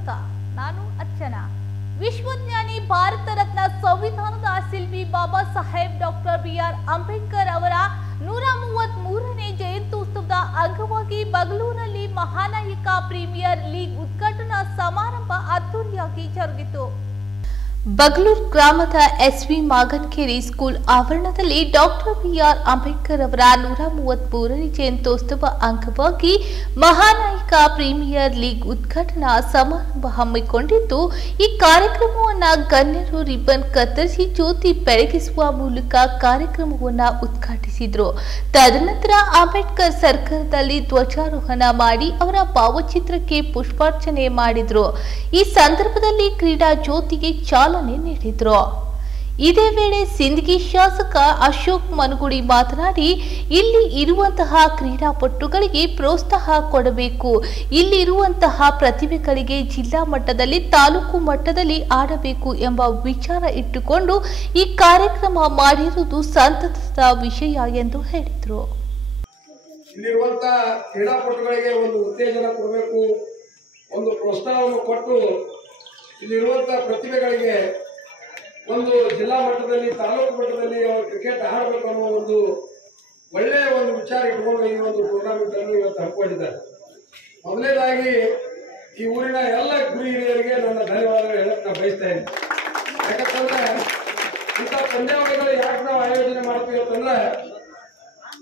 ಸ್ವಾಗತ. ನಾನು ಅರ್ಚನಾ. ವಿಶ್ವಜ್ಞಾನಿ ಭಾರತ ರತ್ನ ಸಂವಿಧಾನದ ಶಿಲ್ಪಿ ಬಾಬಾ ಸಾಹೇಬ್ ಡಾಕ್ಟರ್ ಬಿ.ಆರ್. ಅಂಬೇಡ್ಕರ್ ಅವರ 133ನೇ ಜಯಂತ್ಯುತ್ಸವದ ಅಂಗವಾಗಿ ಬಗಲೂರಿನಲ್ಲಿ ಮಹಾನಾಯಕ ಪ್ರೀಮಿಯರ್ ಲೀಗ್ ಉದ್ಘಾಟನಾ ಸಮಾರಂಭ ಅದ್ದೂರಿಯಾಗಿ ಜರುಗಿತು. ಬಗಲೂರು ಗ್ರಾಮದ ಎಸ್.ವಿ. ಮಾಗನ್ಕೇರಿ ಸ್ಕೂಲ್ ಆವರಣದಲ್ಲಿ ಡಾಕ್ಟರ್ ಬಿ.ಆರ್. ಅಂಬೇಡ್ಕರ್ ಅವರ 133ನೇ ಜಯಂತ್ಯೋತ್ಸವ ಅಂಗವಾಗಿ ಮಹಾನಾಯಕ ಪ್ರೀಮಿಯರ್ ಲೀಗ್ ಉದ್ಘಾಟನಾ ಸಮಾರಂಭ ಹಮ್ಮಿಕೊಂಡಿದ್ದು, ಈ ಕಾರ್ಯಕ್ರಮವನ್ನು ಗಣ್ಯರು ರಿಬ್ಬನ್ ಕತ್ತರಿಸಿ ಜ್ಯೋತಿ ಬೆಳಗಿಸುವ ಮೂಲಕ ಕಾರ್ಯಕ್ರಮವನ್ನು ಉದ್ಘಾಟಿಸಿದರು. ತದನಂತರ ಅಂಬೇಡ್ಕರ್ ಸರ್ಕಾರದಲ್ಲಿ ಧ್ವಜಾರೋಹಣ ಮಾಡಿ ಅವರ ಭಾವಚಿತ್ರಕ್ಕೆ ಪುಷ್ಪಾರ್ಚನೆ ಮಾಡಿದರು. ಈ ಸಂದರ್ಭದಲ್ಲಿ ಕ್ರೀಡಾ ಜ್ಯೋತಿಗೆ ಚಾಲನೆ ನೀಡಿದರು. ಇದೇ ವೇಳೆ ಸಿಂದಗಿ ಶಾಸಕ ಅಶೋಕ್ ಮನಗುಡಿ ಮಾತನಾಡಿ, ಇಲ್ಲಿ ಇರುವಂತಹ ಕ್ರೀಡಾಪಟುಗಳಿಗೆ ಪ್ರೋತ್ಸಾಹ ಕೊಡಬೇಕು, ಇಲ್ಲಿರುವಂತಹ ಪ್ರತಿಭೆಗಳಿಗೆ ಜಿಲ್ಲಾ ಮಟ್ಟದಲ್ಲಿ ತಾಲೂಕು ಮಟ್ಟದಲ್ಲಿ ಆಡಬೇಕು ಎಂಬ ವಿಚಾರ ಇಟ್ಟುಕೊಂಡು ಈ ಕಾರ್ಯಕ್ರಮ ಮಾಡಿರುವುದು ಸಂತಸದ ವಿಷಯ ಎಂದು ಹೇಳಿದರು. ಇಲ್ಲಿರುವಂತಹ ಕ್ರೀಡಾಪಟುಗಳಿಗೆ ಒಂದು ಉತ್ತೇಜನ ಕೊಡಬೇಕು, ಒಂದು ಪ್ರೋತ್ಸಾಹವನ್ನು ಕೊಟ್ಟು ಇಲ್ಲಿರುವಂತಹ ಪ್ರತಿಭೆಗಳಿಗೆ ಒಂದು ಜಿಲ್ಲಾ ಮಟ್ಟದಲ್ಲಿ ತಾಲೂಕು ಮಟ್ಟದಲ್ಲಿ ಅವರು ಕ್ರಿಕೆಟ್ ಆಡಬೇಕು ಅನ್ನೋ ಒಂದು ಒಳ್ಳೆಯ ಒಂದು ವಿಚಾರ ಇಟ್ಕೊಂಡು ಈ ಒಂದು ಟೂರ್ನಮೆಂಟ್ ಅನ್ನು ಇವತ್ತು ಹಮ್ಮಿಕೊಂಡಿದ್ದಾರೆ. ಮೊದಲನೇದಾಗಿ ಈ ಊರಿನ ಎಲ್ಲ ಗುರು ಹಿರಿಯರಿಗೆ ನನ್ನ ಧನ್ಯವಾದಗಳು ಹೇಳಕ್ಕೆ ನಾನು ಬಯಸ್ತಾ ಇದ್ದೀನಿ. ಯಾಕಂತಂದ್ರೆ ಇಂಥ ಪಂದ್ಯಾವಳಿಗಳು ಯಾಕೆ ನಾವು ಆಯೋಜನೆ ಮಾಡ್ತೀವಿ ಅಂತಂದ್ರೆ,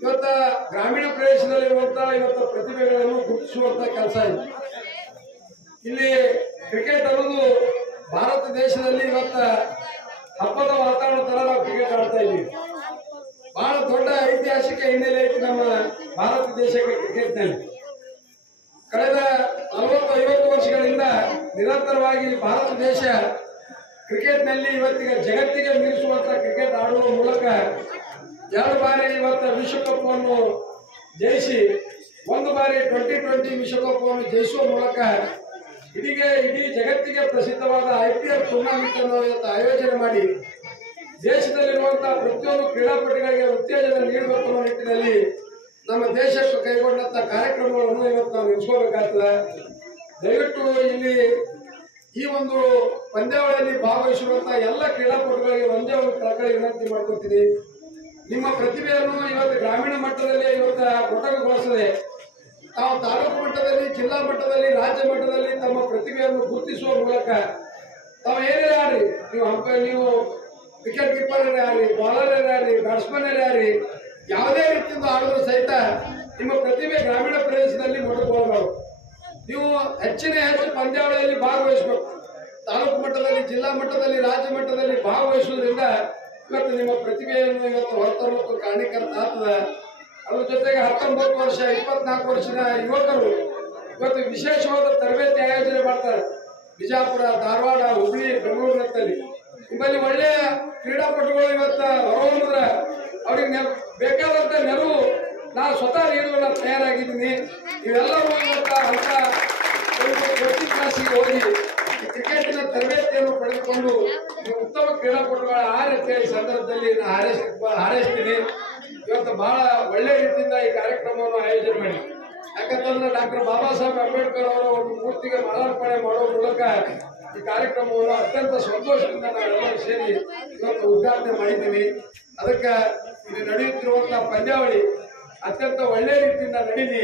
ಇವತ್ತ ಗ್ರಾಮೀಣ ಪ್ರದೇಶದಲ್ಲಿರುವಂತಹ ಇವತ್ತು ಪ್ರತಿಭೆಗಳನ್ನು ಗುರುತಿಸುವಂತ ಕೆಲಸ ಇದೆ. ಇಲ್ಲಿ ಕ್ರಿಕೆಟ್ ಅನ್ನೋದು ಭಾರತ ದೇಶದಲ್ಲಿ ಇವತ್ತ ಹಬ್ಬದ ವಾತಾವರಣ ತರ ನಾವು ಕ್ರಿಕೆಟ್ ಆಡ್ತಾ ಇದ್ದೀವಿ. ಬಹಳ ದೊಡ್ಡ ಐತಿಹಾಸಿಕ ಹಿನ್ನೆಲೆ ಐತಿ ನಮ್ಮ ಭಾರತ ದೇಶಕ್ಕೆ ಕ್ರಿಕೆಟ್ನಲ್ಲಿ. ಕಳೆದ 40-50 ವರ್ಷಗಳಿಂದ ನಿರಂತರವಾಗಿ ಭಾರತ ದೇಶ ಕ್ರಿಕೆಟ್ನಲ್ಲಿ ಇವತ್ತಿಗೆ ಜಗತ್ತಿಗೆ ಮೀರಿಸುವಂತ ಕ್ರಿಕೆಟ್ ಆಡುವ ಮೂಲಕ 2 ಬಾರಿ ಇವತ್ತು ವಿಶ್ವಕಪ್ ಅನ್ನು ಜಯಿಸಿ 1 ಬಾರಿ T20 ವಿಶ್ವಕಪ್ ಅನ್ನು ಜಯಿಸುವ ಮೂಲಕ ಇಡೀ ಜಗತ್ತಿಗೆ ಪ್ರಸಿದ್ಧವಾದ IPL ಟೂರ್ನಮೆಂಟ್ ಅನ್ನು ಇವತ್ತು ಆಯೋಜನೆ ಮಾಡಿ ದೇಶದಲ್ಲಿರುವಂತಹ ಪ್ರತಿಯೊಂದು ಕ್ರೀಡಾಪಟುಗಳಿಗೆ ಉತ್ತೇಜನ ನೀಡಬೇಕು ಅನ್ನೋ ನಿಟ್ಟಿನಲ್ಲಿ ನಮ್ಮ ದೇಶಕ್ಕೆ ಕೈಗೊಂಡಂತ ಕಾರ್ಯಕ್ರಮಗಳನ್ನು ಇವತ್ತು ನಾವು ನೆನೆಸ್ಕೋಬೇಕಾಗ್ತದೆ. ದಯವಿಟ್ಟು ಇಲ್ಲಿ ಈ ಒಂದು ಪಂದ್ಯಾವಳಿಯಲ್ಲಿ ಭಾಗವಹಿಸಿರುವಂತಹ ಎಲ್ಲ ಕ್ರೀಡಾಪಟುಗಳಿಗೆ ಒಂದೇ ಒಂದು ಕಳಕಳಿ ವಿನಂತಿ ಮಾಡ್ಕೊತೀನಿ. ನಿಮ್ಮ ಪ್ರತಿಭೆಯನ್ನು ಇವತ್ತು ಗ್ರಾಮೀಣ ಮಟ್ಟದಲ್ಲಿ ಇವತ್ತು ಮೊಟಕುಗೊಳಿಸದೆ ತಾವು ತಾಲೂಕು ಮಟ್ಟದಲ್ಲಿ, ಜಿಲ್ಲಾ ಮಟ್ಟದಲ್ಲಿ, ರಾಜ್ಯ ಮಟ್ಟದಲ್ಲಿ ತಮ್ಮ ಪ್ರತಿಭೆಯನ್ನು ಗುರುತಿಸುವ ಮೂಲಕ ತಾವು ಏನೇ ಆಡ್ರಿ, ನೀವು ವಿಕೆಟ್ ಕೀಪರ್ ಆಡ್ರಿ, ಬಾಲರ್ ಆಡ್ರಿ, ಬ್ಯಾಟ್ಸ್ಮನ್ ಆಡ್ರಿ, ಯಾವುದೇ ರೀತಿಯಿಂದ ಆಡಿದ್ರು ಸಹಿತ ನಿಮ್ಮ ಪ್ರತಿಭೆ ಗ್ರಾಮೀಣ ಪ್ರದೇಶದಲ್ಲಿ ಮೊಟಕುಗೊಳ್ಳಬಾರದು. ನೀವು ಹೆಚ್ಚು ಪಂದ್ಯಾವಳಿಯಲ್ಲಿ ಭಾಗವಹಿಸಬೇಕು. ತಾಲೂಕು ಮಟ್ಟದಲ್ಲಿ, ಜಿಲ್ಲಾ ಮಟ್ಟದಲ್ಲಿ, ರಾಜ್ಯ ಮಟ್ಟದಲ್ಲಿ ಭಾಗವಹಿಸುವುದರಿಂದ ಇವತ್ತು ನಿಮ್ಮ ಪ್ರತಿಭೆಯನ್ನು ಇವತ್ತು ಹೊರತರಲು ಕಾರಣೀಕರ್ತ ಆಗ್ತದೆ. ಅದ್ರ ಜೊತೆಗೆ 19 ವರ್ಷ 24 ವರ್ಷದ ಯುವಕರು ಇವತ್ತು ವಿಶೇಷವಾದ ತರಬೇತಿ ಆಯೋಜನೆ ಮಾಡ್ತಾರೆ. ಬಿಜಾಪುರ, ಧಾರವಾಡ, ಹುಬ್ಬಳ್ಳಿ, ಬೆಂಗಳೂರಿನಲ್ಲಿ ನಿಮ್ಮಲ್ಲಿ ಒಳ್ಳೆಯ ಕ್ರೀಡಾಪಟುಗಳು ಇವತ್ತು ಹೊರಹೊಮ್ಮಿದ್ರೆ ಅವ್ರಿಗೆ ಬೇಕಾದಂತ ನೆರವು ನಾನು ಸ್ವತಃ ನೀಡಲು ತಯಾರಾಗಿದ್ದೀನಿ. ನೀವೆಲ್ಲರೂ ಇವತ್ತು ಅಂತ ಕೋಚಿಂಗ್ ಕ್ಲಾಸಿಗೆ ಹೋಗಿ ಕ್ರಿಕೆಟಿನ ತರಬೇತಿಯನ್ನು ಪಡೆದುಕೊಂಡು ಉತ್ತಮ ಕ್ರೀಡಾಪಟುಗಳ ಆರೈಕೆ ಈ ಸಂದರ್ಭದಲ್ಲಿ ನಾನು ಹಾರೈಸ್ತೀನಿ. ಇವತ್ತು ಬಹಳ ಒಳ್ಳೆ ರೀತಿಯಿಂದ ಈ ಕಾರ್ಯಕ್ರಮವನ್ನು ಆಯೋಜನೆ ಮಾಡಿ, ಯಾಕಂತಂದ್ರೆ ಡಾಕ್ಟರ್ ಬಾಬಾ ಸಾಹೇಬ್ ಅಂಬೇಡ್ಕರ್ ಅವರ ಒಂದು ಮೂರ್ತಿಗೆ ಮಾಲಾರ್ಪಣೆ ಮಾಡುವ ಮೂಲಕ ಈ ಕಾರ್ಯಕ್ರಮವನ್ನು ಅತ್ಯಂತ ಸಂತೋಷದಿಂದ ನಾವೆಲ್ಲರೂ ಸೇರಿ ಇವತ್ತು ಉದ್ಘಾಟನೆ ಮಾಡಿದ್ದೀವಿ. ಅದಕ್ಕೆ ಇಲ್ಲಿ ನಡೆಯುತ್ತಿರುವಂತಹ ಪಂದ್ಯಾವಳಿ ಅತ್ಯಂತ ಒಳ್ಳೆ ರೀತಿಯಿಂದ ನಡೀಲಿ.